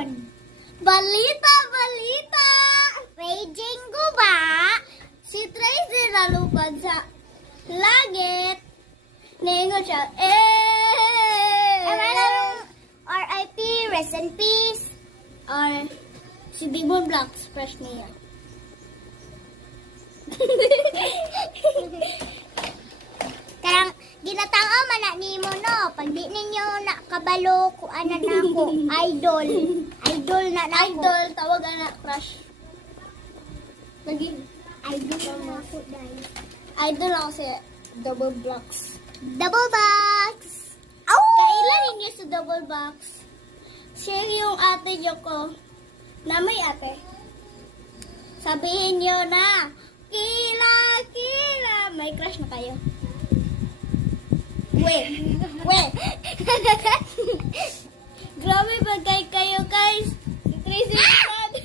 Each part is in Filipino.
Action! Balita, balita! Raging guba! Si Tracy nalupad sa langit. Ningon siya, RIP, rest in peace. Or si Demon Blocks, fresh niya. Karang ginatanga man na nimo no. Pag di ninyo nakabalo ko ana na ako. Idol. Idol na ako. Idol, tawag na crush. Naging idol na ako dahil. Idol ako si Double Box. Double Box! Oh! Kailan ninyo sa Double Box? Siya yung ate niyo ko. Na may ate. Sabihin niyo na, kila, kila. May crush na kayo. Wait. Grabe bagay kayo, guys. Si Tracy naman.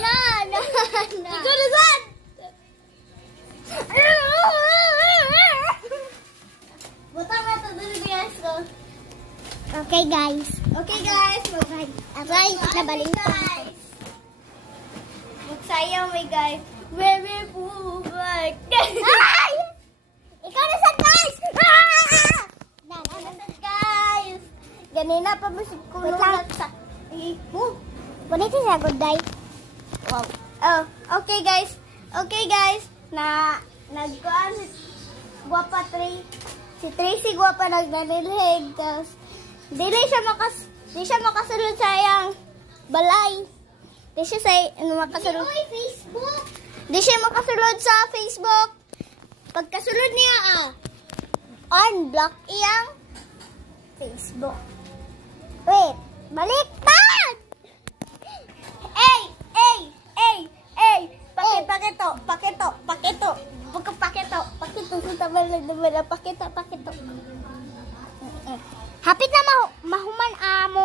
Na. Ikaw na saan? Butang na ito dito, guys. Okay, guys. Bye. Aray, nabaling ko. Magsayaw, my guys. Baby, bubay. Ay! Ikaw na saan, guys? Guys. Ganina pa ba si Kulot sa... Ganito siya, good day. Wow. Oh, okay, guys. Nagkuhan si Guapa 3. Si Tracy Guapa nagnanilhig. Tapos, di siya makasulod sa iyang balay. Di siya makasulod. Facebook. Di siya makasulod sa Facebook. Pagkasulod niya, unblock iyang Facebook. Wait, baliktad! Pakito. Hapit na mahuman amo.